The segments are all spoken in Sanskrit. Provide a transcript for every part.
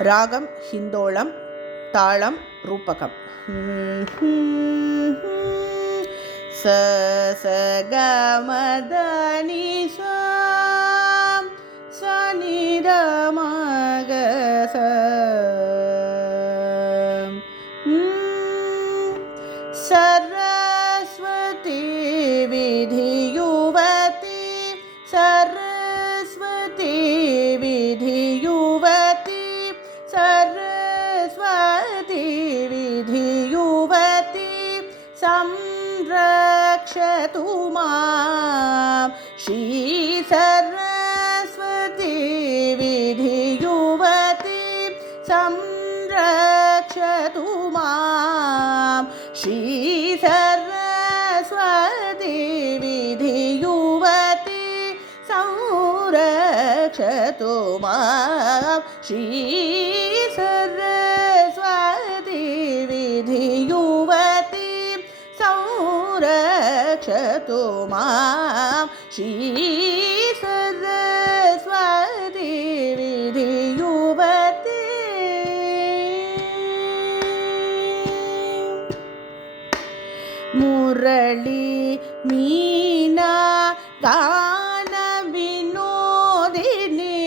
ರಾಗಂ ಹಿಂದೋಳಂ, ತಾಳಂ ರೂಪಕಂ. ಸ ಸ ಗ ಮ ದ ನಿ ಸ ಸ ನಿ ದ ಮ ಗ ಸ. सरस्वती विधियुवती, सरस्वती विधियुवती, सरस्वती विधियुवती संरक्षतु मां. श्री सरस्वती विधियुवती संरक्षतु मां. श्री सरस्वती विधियुवती संरक्षतु मां. श्री सरस्वती विधियुवती संरक्षतु मां. श्री सरस्वती विधियुवती. मुरली मीना गान विनोदिनी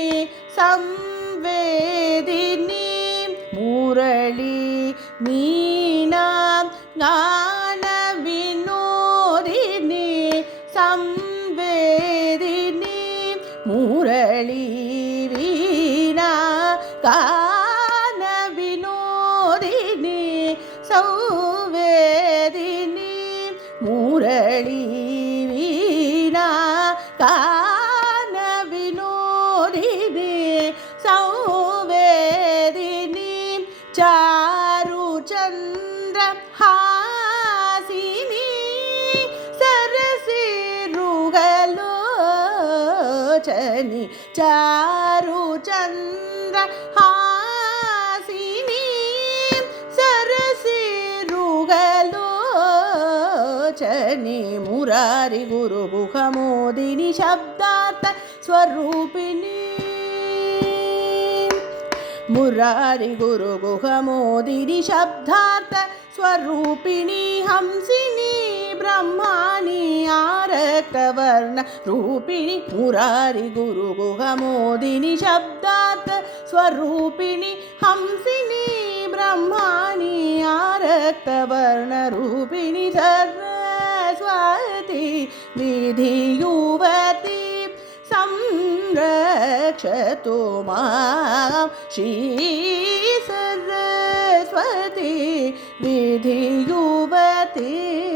संवेदिनी. मुरली मीना गान विनोदिनी संवेदिनी. मुरली वीणा गान विनोदिनी संवेदिनी. मुरली वीणा गान विनोदिनी संवेदिनी. चारुचन्द्र हासिनी सरसिरुगलोचनी. चारुचन्द्र हासिनी सरसिरुगलोचनी. मुरारी गुरुगुहमोदिनी शब्दार्थ स्वरूपिणी. मुरारी गुरुगुहमोदिनी शब्दार्थ स्वरूपिणी. हंसिनी ब्रह्माणी आरक्तवर्ण रूपिणी. मुरारी गुरुगुहमोदिनी शब्दार्थ स्वरूपिणी. हंसिनी ब्रह्माणी आरक्तवर्ण रूपिणी. सरस्वती विधियुवती संरक्षतु मां. श्री सरस्वती विधियुवती.